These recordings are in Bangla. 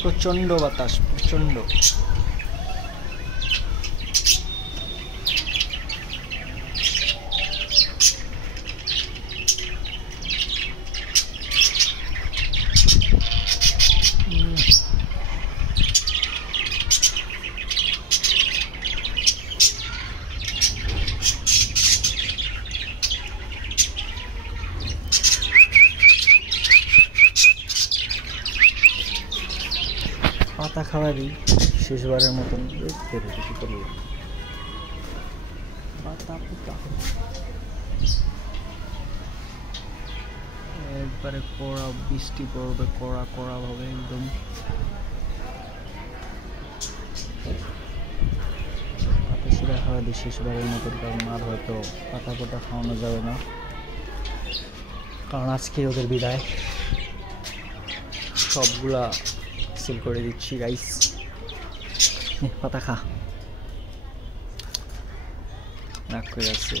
প্রচন্ড বাতাস, প্রচন্ড। পাতা খাওয়ারই শেষবারের মতন কি করলো পাতা পুতা একবারে কড়া বৃষ্টি পড়বে, কড়া কড়া ভাবে একদম। পাতা ছিঁড়া খাওয়া দিই শেষবারের মতন, কারণ আর হয়তো পাতা পোতা খাওয়ানো যাবে না, কারণ আজকে ওদের বিদায়। সবগুলা সেল করে দিচ্ছি গাইস। পাতা খা, রাগ করে যাচ্ছে।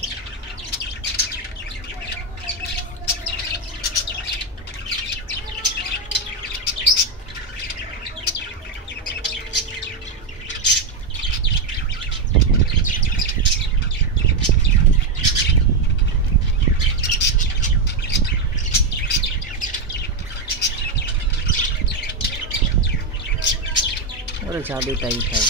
ওরা যাবে তাই খায়।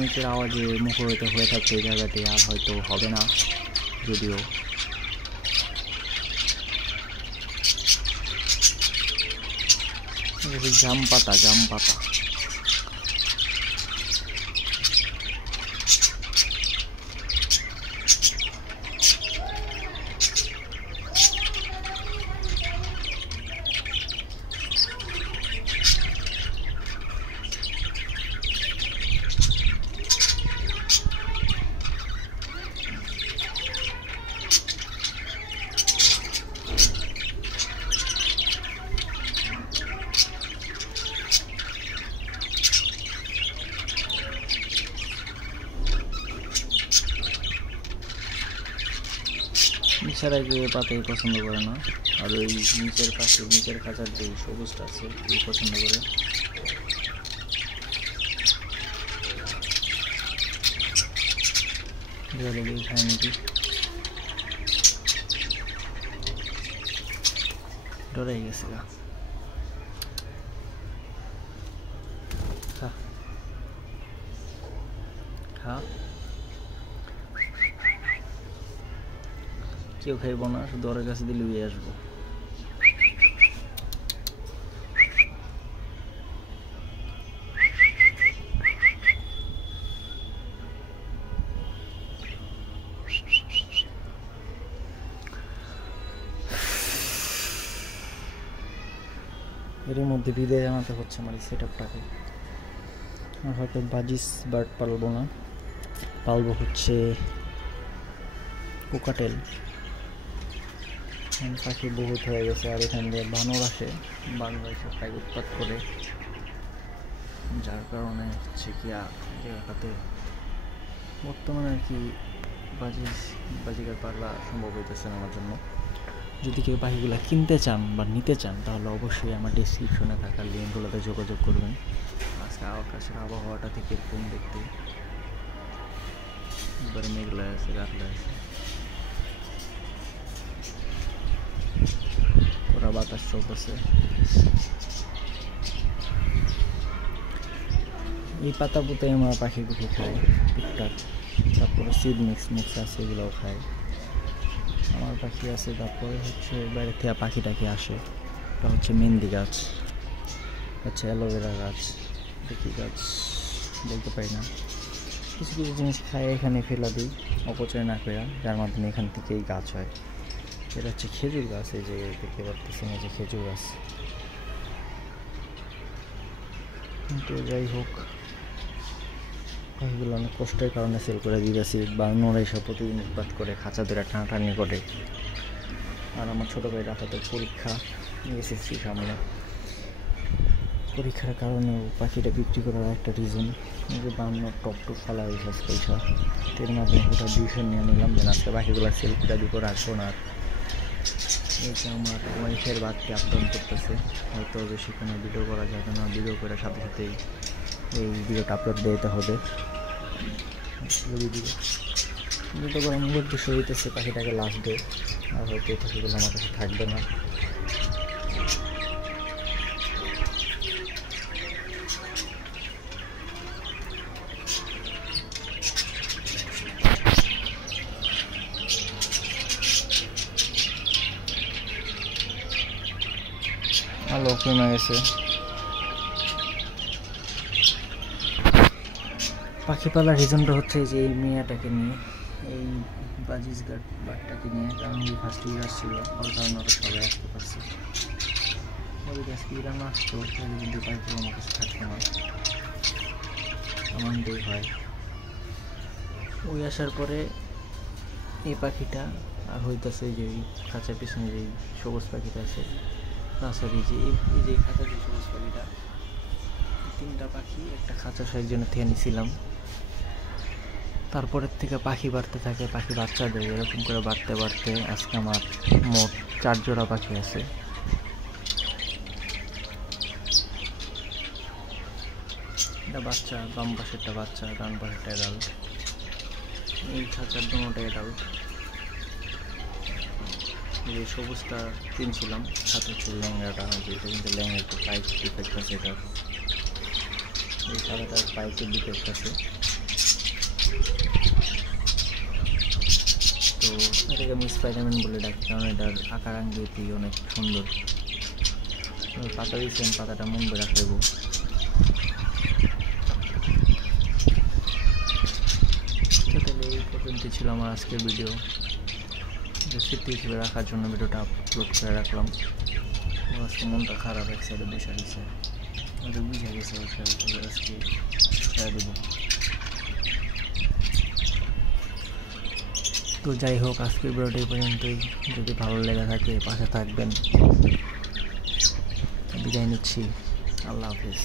নিচের আওয়াজে মুখরিত হয়ে থাকছে এই জায়গাতে, আর হয়তো হবে না যদিও। জাম পাতা, জাম পাতা। নিচেরা গিয়ে পাতাই পছন্দ করে না, আর ওই নিচের পাশে নিচের খাঁচার যে সবুজটা আছে এই পছন্দ করে। জলে দিয়ে খায় নাকি, ডরাই গেছে গা। খা খা, কেউ খাইব না, শুধু ওর কাছে দিলে উড়ে আসবো। এর মধ্যে বিদায় জানাতে হচ্ছে আমার এই সেট আপটাকে। আর হয়তো বাজিস বার্ড পালবো না, পালবো হচ্ছে কোকাটেল। পাখি বহুত হয়ে গেছে, আর এখান দিয়ে বানর আসে, বানর এসে প্রায় উৎপাত করে, যার কারণে হচ্ছে কি জায়গাটাতে বর্তমানে আর কি বাজিকার পাগলা সম্ভব হইতেছে না আমার জন্য। যদি কেউ পাখিগুলো কিনতে চান বা নিতে চান তাহলে অবশ্যই আমার ডেসক্রিপশনে থাকা লিঙ্কগুলোতে যোগাযোগ করবেন। আজকে আকাশের আবহাওয়াটা থেকে এরকম দেখতে, এবারে মেঘলা আছে, গাছলা আছে, ওরা বাতাস চলতেছে। এই পাতা পুঁতে আমার পাখিগুলো খায় টুকটাক, তারপরে সিড মিক্স আছে এগুলোও খায়। আমার পাখি আছে, তারপরে হচ্ছে বাইরে থেকে পাখি টাখি আসে। এটা হচ্ছে মেহেন্দি গাছ, হচ্ছে অ্যালোভেরা গাছ, দেখি গাছ বলতে পারি না, কিছু কিছু জিনিস খায় এখানে ফেলা দিই অপচয় না করে, যার মাধ্যমে এখান থেকেই গাছ হয়। এটা হচ্ছে খেজুর গাছ, এই যে দেখতে পাচ্ছেন এই যে খেজুর গাছ। তো যাই হোক, পাখিগুলো অনেক কষ্টের কারণে সেল করে দিতেছি, বা অন্যরা এসব প্রতিদিন উৎপাত করে খাঁচা ধরে টানাটানি করে। আর আমার ছোটো ভাইয়ের আপাতত পরীক্ষা এসএসসি সামনে, পরীক্ষার কারণেও পাখিটা বিক্রি করার একটা রিজন যে বান্ন টপ ফালা হয়েছে পয়সা। এর মাধ্যমে ওটা ডিসিশন নিয়ে নিলাম যে আজকে পাখিগুলো সেল করে দিব, রাখবো না। এই যে আমার ওয়াইফের বাচ্চা আপডাউন করতেছে, হয়তো বেশি কোনো ভিডিও করা যাবে না, ভিডিও করার সাথে সাথেই এই ভিডিওটা আপলোড দিতে হবে। ভিডিও করার মূল উদ্দেশ্য হইতেছে পাখিটাকে লাস্ট ডে, আর হয়তো এই পাখিগুলো আমার কাছে থাকবে না। আলো কমে গেছে। পাখি পালার রিজনটা হচ্ছে যে এই মেয়েটাকে নিয়ে, এই বাজিজ বাঘটাকে নিয়ে, কারণ ওই ফার্স্ট ইয়ার ছিল, ওর কারণে ওরা সবাই আসতে পারছে। ওই আজকে ইরানো আসতো, তাহলে কিন্তু পাখিগুলো আমার কাছে থাকতো না, এমনটাই হয়। ওই আসার পরে এই পাখিটা আর হইতেছে যে ওই খাঁচার পিছনে যে সবুজ পাখিটা আছে, না সরি, যে এই যে খাঁচার যে সবুজ পাখিটা, তিনটা পাখি একটা খাঁচা একজনের থেকে নিয়েছিলাম। তারপরের থেকে পাখি বাড়তে থাকে, পাখি বাচ্চা দেয়, এরকম করে বাড়তে বাড়তে আজকে আমার মোট 4 জোড়া পাখি আছে। এটা বাচ্চা, বাম পাশেরটা বাচ্চা, ডান পাশেরটা অ্যাডাল্ট। এই খাঁচার দুটোটা অ্যাডাল্ট। এই সবুজটা কিনছিলাম, সাথে হচ্ছে ল্যাংড়াটা, যেটা কিন্তু ল্যাংড়া একটু পাইপ ডিফেক্ট আছে, এটার এই সাদাটার পাইপের ডিফেক্ট আছে। তো এটাকে আমি স্পাইডারম্যান বলে ডাকি, কারণ এটার আকার আঙ্গিটি অনেক সুন্দর। পাতা দিয়েছেন, পাতাটা মন বেড়া খাইব। তাহলে এই পর্যন্তই ছিল আমার আজকের ভিডিও। স্মৃতি হিসেবে রাখার জন্য ভিডিওটা আপলোড করে রাখলাম। আজকে মনটা খারাপ, এক সাইডে বসে গেছে, হয়তো বুঝে গেছে আজকে ছেড়ে দেবো। তো যাই হোক, আজকের ভিডিওটা এই পর্যন্তই। যদি ভালো লেগে থাকে পাশে থাকবেন। বিদায় নিচ্ছি, আল্লাহ হাফিজ।